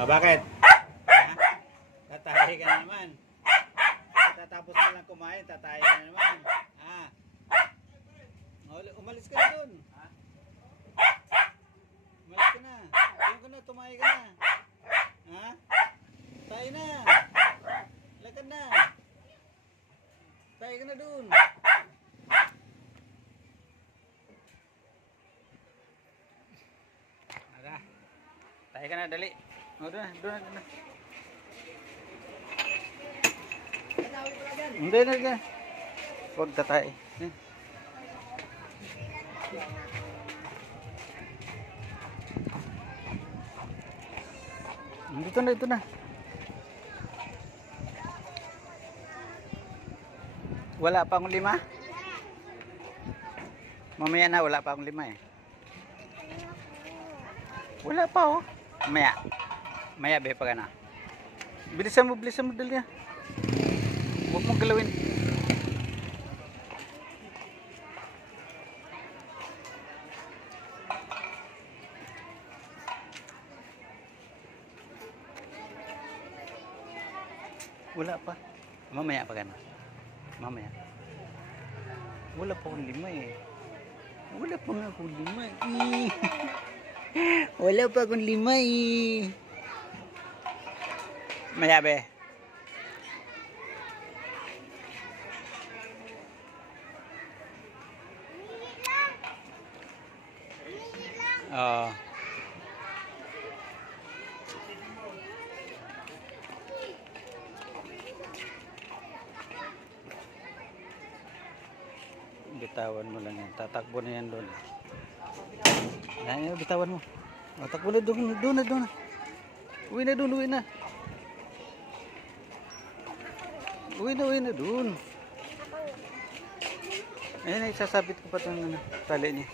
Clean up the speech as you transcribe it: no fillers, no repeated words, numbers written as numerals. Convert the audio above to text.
Bakit? Ha? Tatahi ka na naman. Tatapos mo lang kumain, tatahi ka na naman. Umalis ka na dun. Umalis ka na. Doon ka na, tumahi ka na. Ha? Tayo na. Lakad na. Tayo ka na dun. Ada. Tayo ka na, dali. Doon na. Hindi. Huwag tatay. Dito na. Wala pa akong 5. Mamaya na, wala pa akong 5 eh. Wala pa oh. Maya be pa ka na. Bilisan mo dali. Huwag mong galawin. Wala pa. Mamaya pa ka na. Mamaya. Wala pa akong 5 eh. Wala pa nga akong 5 eh. Wala pa akong 5 eh. Maya be. Oh. Bitawan mo lang yan. Tatakbo na yan doon. Yan, bitawan mo. O, takbo na doon na. Uwi na doon. Uwi na doon. Ayan, sasabit ko pa itong tali niya.